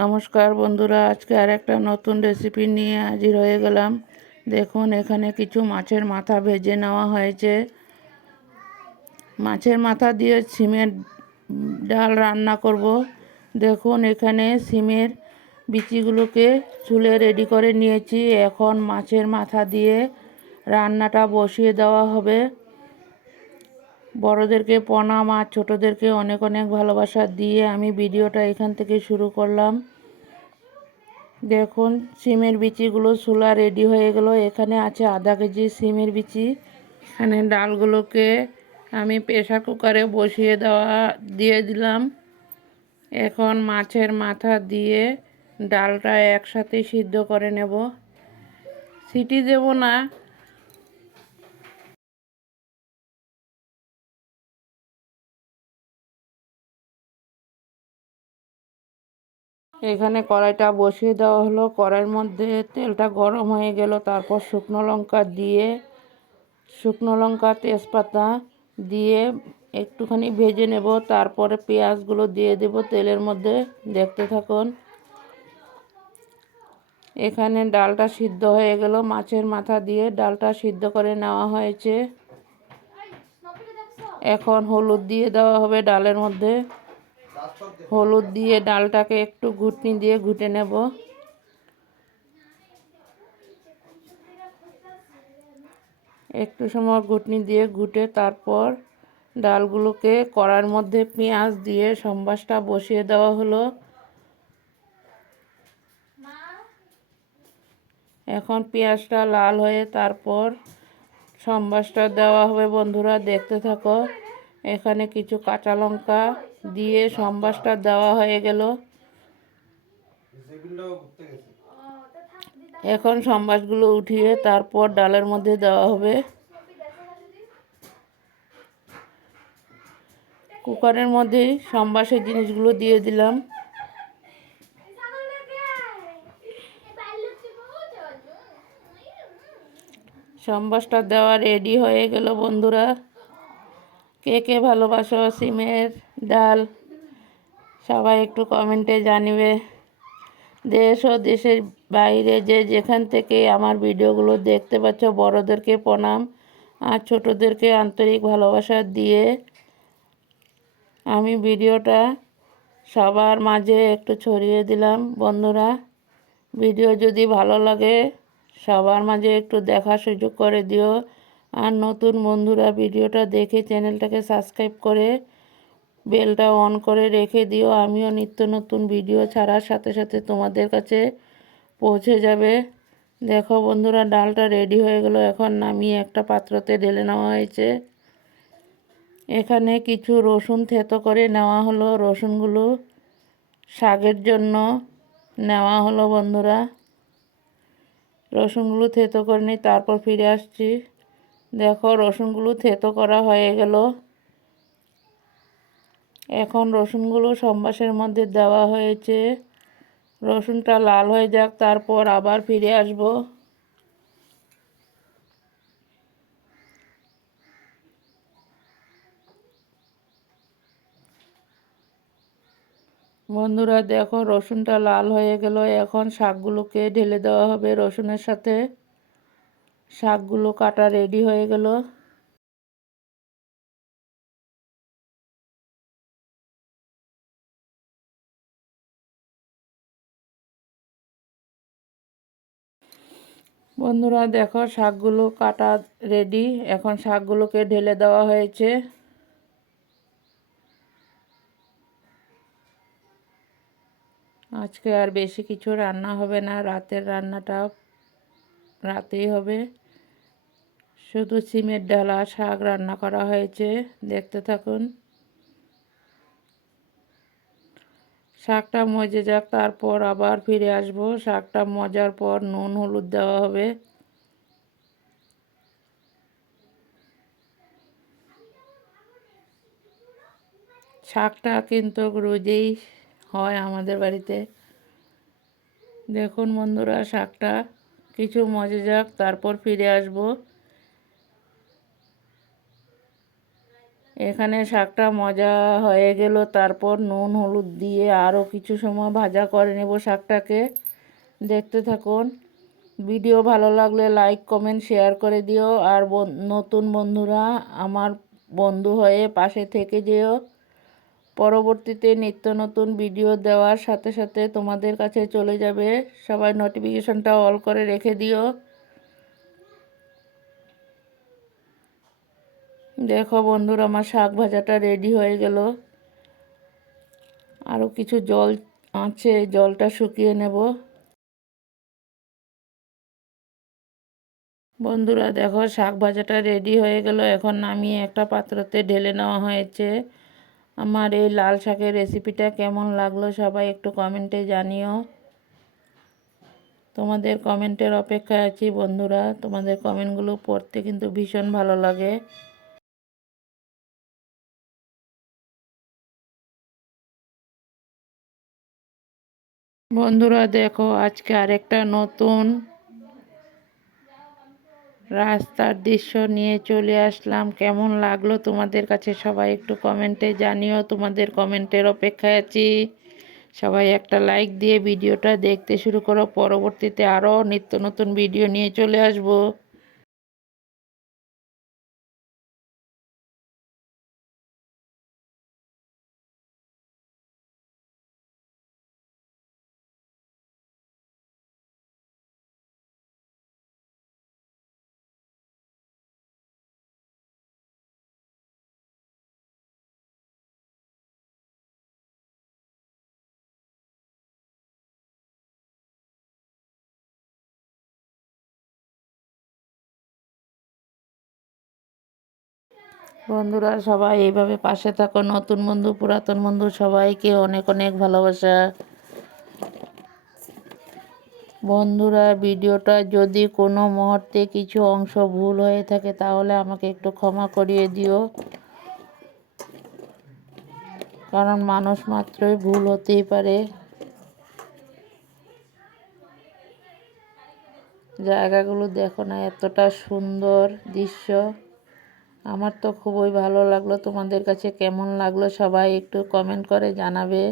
নমস্কার বন্ধুরা, আজকে আর একটা নতুন রেসিপি নিয়ে হাজির হয়ে গেলাম। দেখুন, এখানে কিছু মাছের মাথা ভেজে নেওয়া হয়েছে। মাছের মাথা দিয়ে সিমের ডাল রান্না করব। দেখুন, এখানে সিমের বিচিগুলোকে ছুলে রেডি করে নিয়েছি। এখন মাছের মাথা দিয়ে রান্নাটা বসিয়ে দেওয়া হবে। বড়োদেরকে প্রণাম আর ছোটোদেরকে অনেক অনেক ভালোবাসা দিয়ে আমি ভিডিওটা এখান থেকে শুরু করলাম। দেখুন, সিমের বিচিগুলো ছোলা রেডি হয়ে গেল। এখানে আছে আধা কেজি সিমের বিচি। এখানে ডালগুলোকে আমি প্রেসার কুকারে বসিয়ে দিয়ে দিলাম। এখন মাছের মাথা দিয়ে ডালটা একসাথে সিদ্ধ করে নেব। সিটি দেব না। এখানে কড়াইটা বসিয়ে দেওয়া হলো। কড়াইয়ের মধ্যে তেলটা গরম হয়ে গেল। তারপর শুকনো লঙ্কা তেজপাতা দিয়ে একটুখানি ভেজে নেব। তারপরে পেঁয়াজগুলো দিয়ে দেব তেলের মধ্যে। দেখতে থাকুন। এখানে ডালটা সিদ্ধ হয়ে গেল। মাছের মাথা দিয়ে ডালটা সিদ্ধ করে নেওয়া হয়েছে। এখন হলুদ দিয়ে দেওয়া হবে ডালের মধ্যে। হলুদ দিয়ে ডালটাকে একটু ঘুটনি দিয়ে ঘুটে নেব। একটু সময় ঘুটনি দিয়ে ঘুটে তারপর ডালগুলোকে কড়ার মধ্যে পেঁয়াজ দিয়ে সম্বাসটা বসিয়ে দেওয়া হলো। এখন পেঁয়াজটা লাল হয়ে তারপর সম্বাসটা দেওয়া হবে। বন্ধুরা, দেখতে থাকো। এখানে কিছু কাঁচা লঙ্কা দিয়ে সম্বাসটা দেওয়া হয়ে গেল। এখন সম্বাসগুলো উঠিয়ে তারপর ডালের মধ্যে দেওয়া হবে। কুকারের মধ্যেই সম্বাসের জিনিসগুলো দিয়ে দিলাম। সম্বাসটা দেওয়া রেডি হয়ে গেল। বন্ধুরা, কে কে ভালোবাসো সিমের ডাল সবাই একটু কমেন্টে জানিবে। দেশ ও দেশের বাইরে যে যেখান থেকে আমার ভিডিওগুলো দেখতে পাচ্ছ, বড়োদেরকে প্রণাম আর ছোটোদেরকে আন্তরিক ভালোবাসা দিয়ে আমি ভিডিওটা সবার মাঝে একটু ছড়িয়ে দিলাম। বন্ধুরা, ভিডিও যদি ভালো লাগে সবার মাঝে একটু দেখার সুযোগ করে দিও। আর নতুন বন্ধুরা ভিডিওটা দেখে চ্যানেলটাকে সাবস্ক্রাইব করে বেলটা অন করে রেখে দিও। আমিও নিত্য নতুন ভিডিও ছাড়ার সাথে সাথে তোমাদের কাছে পৌঁছে যাবে। দেখো বন্ধুরা, ডালটা রেডি হয়ে গেল। এখন নামিয়ে একটা পাত্রতে ঢেলে নেওয়া হয়েছে। এখানে কিছু রসুন থেতো করে নেওয়া হলো। রসুনগুলো শাকের জন্য নেওয়া হলো। বন্ধুরা, রসুনগুলো থেতো করে নিই, তারপর ফিরে আসছি। দেখো, রসুনগুলো থেতো করা হয়ে গেল। এখন রসুনগুলো সম্বাসের মধ্যে দেওয়া হয়েছে। রসুনটা লাল হয়ে যাক, তারপর আবার ফিরে আসব। বন্ধুরা দেখো, রসুনটা লাল হয়ে গেল। এখন শাকগুলোকে ঢেলে দেওয়া হবে রসুনের সাথে। শাকগুলো কাটা রেডি হয়ে গেল। বন্ধুরা দেখো, শাকগুলো কাটা রেডি। এখন শাকগুলোকে ঢেলে দেওয়া হয়েছে। আজকে আর বেশি কিছু রান্না হবে না। রাতের রান্নাটা রাতেই হবে। শুধু সিমের ডাল আর শাক রান্না করা হয়েছে। দেখতে থাকুন। শাকটা মজে যাক, তারপর আবার ফিরে আসব। শাকটা মজার পর নুন হলুদ দেওয়া হবে। শাকটা কিন্তু রোজেই হয় আমাদের বাড়িতে। দেখুন বন্ধুরা, শাকটা কিছু মজে যাক, তারপর ফিরে আসব। এখানে শাকটা মজা হয়ে গেল, তারপর নুন হলুদ দিয়ে আরও কিছু সময় ভাজা করে নেব শাকটাকে। দেখতে থাকুন। ভিডিও ভালো লাগলে লাইক কমেন্ট শেয়ার করে দিও। আর নতুন বন্ধুরা আমার বন্ধু হয়ে পাশে থেকে যেও। পরবর্তীতে নিত্য নতুন ভিডিও দেওয়ার সাথে সাথে তোমাদের কাছে চলে যাবে। সবাই নোটিফিকেশনটা অল করে রেখে দিও। দেখো বন্ধুরা, আমার শাক ভাজাটা রেডি হয়ে গেল। আরও কিছু জল আছে, জলটা শুকিয়ে নেব। বন্ধুরা দেখো, শাক ভাজাটা রেডি হয়ে গেল। এখন নামিয়ে একটা পাত্রতে ঢেলে নেওয়া হয়েছে। আমার এই লাল শাকের রেসিপিটা কেমন লাগলো সবাই একটু কমেন্টে জানিও। তোমাদের কমেন্টের অপেক্ষায় আছি বন্ধুরা। তোমাদের কমেন্টগুলো পড়তে কিন্তু ভীষণ ভালো লাগে। বন্ধুরা দেখো, আজকে আরেকটা নতুন রাস্তার দৃশ্য নিয়ে চলে আসলাম। কেমন লাগলো তোমাদের কাছে সবাই একটু কমেন্টে জানিও। তোমাদের কমেন্টের অপেক্ষায় আছি। সবাই একটা লাইক দিয়ে ভিডিওটা দেখতে শুরু করো। পরবর্তীতে আরও নিত্য নতুন ভিডিও নিয়ে চলে আসবো। বন্ধুরা সবাই এইভাবে পাশে থাকো। নতুন বন্ধু পুরাতন বন্ধু সবাইকে অনেক অনেক ভালোবাসা। বন্ধুরা ভিডিওটা যদি কোনো মুহূর্তে কিছু অংশ ভুল হয়ে থাকে তাহলে আমাকে একটু ক্ষমা করিয়ে দিও। কারণ মানুষ মাত্রই ভুল হতেই পারে। জায়গাগুলো দেখো না, এতটা সুন্দর দৃশ্য। আমার তো খুবই ভালো লাগলো। তোমাদের কাছে কেমন লাগলো সবাই একটু কমেন্ট করে জানাবে।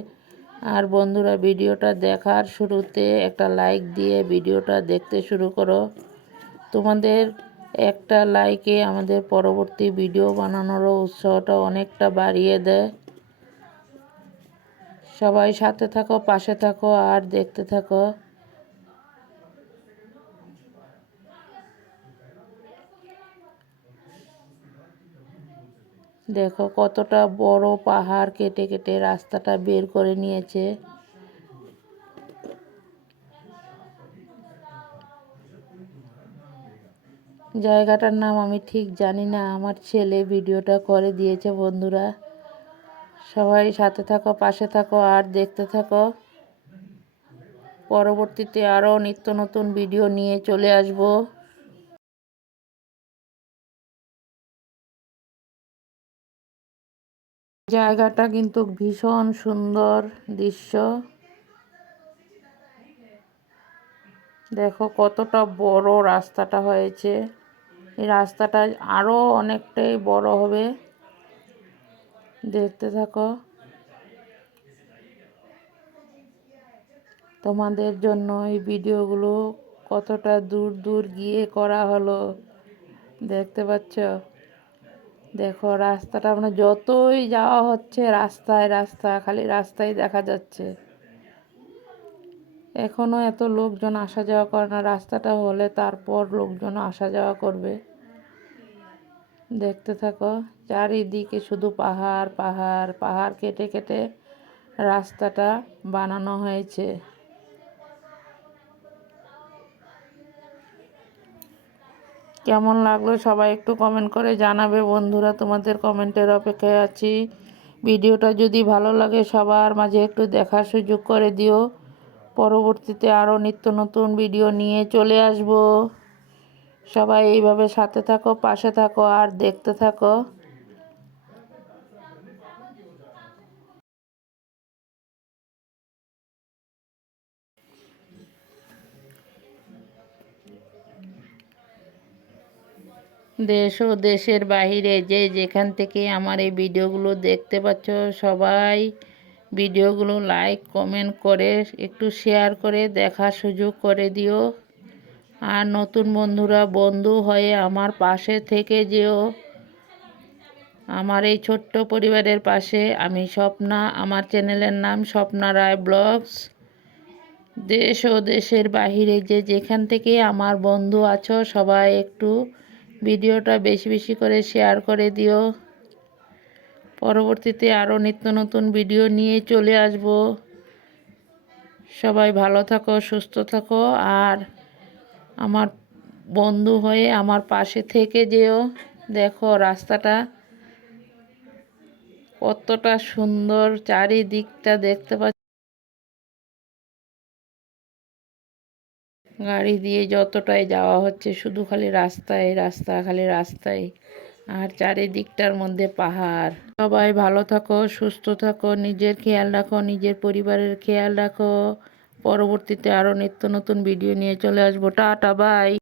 আর বন্ধুরা ভিডিওটা দেখার শুরুতে একটা লাইক দিয়ে ভিডিওটা দেখতে শুরু করো। তোমাদের একটা লাইকে আমাদের পরবর্তী ভিডিও বানানোরও উৎসাহটা অনেকটা বাড়িয়ে দেয়। সবাই সাথে থাকো, পাশে থাকো আর দেখতে থাকো। দেখো কতটা বড় পাহাড় কেটে কেটে রাস্তাটা বের করে নিয়েছে। জায়গাটার নাম আমি ঠিক জানি না, আমার ছেলে ভিডিওটা করে দিয়েছে। বন্ধুরা সবাই সাথে থাকো, পাশে থাকো আর দেখতে থাকো। পরবর্তীতে আরও নিত্য নতুন ভিডিও নিয়ে চলে আসব। জায়গাটা কিন্তু ভীষণ সুন্দর দৃশ্য। দেখো কতটা বড় রাস্তাটা হয়েছে। এই রাস্তাটা আরও অনেকটাই বড় হবে। দেখতে থাকো। তোমাদের জন্য এই ভিডিওগুলো কতটা দূর দূর গিয়ে করা হলো দেখতে পাচ্ছ। দেখো রাস্তাটা, মানে যতই যাওয়া হচ্ছে রাস্তায় রাস্তা, খালি রাস্তায় দেখা যাচ্ছে। এখনও এত লোকজন আসা যাওয়া করে না, রাস্তাটা হলে তারপর লোকজন আসা যাওয়া করবে। দেখতে থাকো, চারিদিকে শুধু পাহাড় পাহাড় পাহাড় কেটে কেটে রাস্তাটা বানানো হয়েছে। কেমন লাগলো সবাই একটু কমেন্ট করে জানাবে বন্ধুরা। তোমাদের কমেন্টের অপেক্ষায় আছি। ভিডিওটা যদি ভালো লাগে সবার মাঝে একটু দেখার সুযোগ করে দিও। পরবর্তীতে আরও নিত্য নতুন ভিডিও নিয়ে চলে আসব। সবাই এইভাবে সাথে থাকো, পাশে থাকো আর দেখতে থাকো। দেশ ও দেশের বাইরে যে যেখান থেকে আমার এই ভিডিওগুলো দেখতে পাচ্ছ, সবাই ভিডিওগুলো লাইক কমেন্ট করে একটু শেয়ার করে দেখার সুযোগ করে দিও। আর নতুন বন্ধুরা বন্ধু হয়ে আমার পাশে থেকে যেও, আমার এই ছোট্ট পরিবারের পাশে। আমি স্বপ্না, আমার চ্যানেলের নাম স্বপ্না রায় ব্লগস। দেশ ও দেশের বাহিরে যে যেখান থেকে আমার বন্ধু আছো, সবাই একটু ভিডিওটা বেশি বেশি করে শেয়ার করে দিও। পরবর্তীতে আরও নিত্য নতুন ভিডিও নিয়ে চলে আসব। সবাই ভালো থাকো, সুস্থ থাকো, আর আমার বন্ধু হয়ে আমার পাশে থেকে যেও। দেখো রাস্তাটা কতটা সুন্দর, চারিদিকটা দেখতে পাচ্ছ। গাড়ি দিয়ে যতটাই যাওয়া হচ্ছে শুধু খালি রাস্তায় রাস্তা, খালি রাস্তায়, আর চারিদিকটার মধ্যে পাহাড়। সবাই ভালো থাকো, সুস্থ থাকো, নিজের খেয়াল রাখো, নিজের পরিবারের খেয়াল রাখো। পরবর্তীতে আরও নিত্য নতুন ভিডিও নিয়ে চলে আসবো। Tata, by.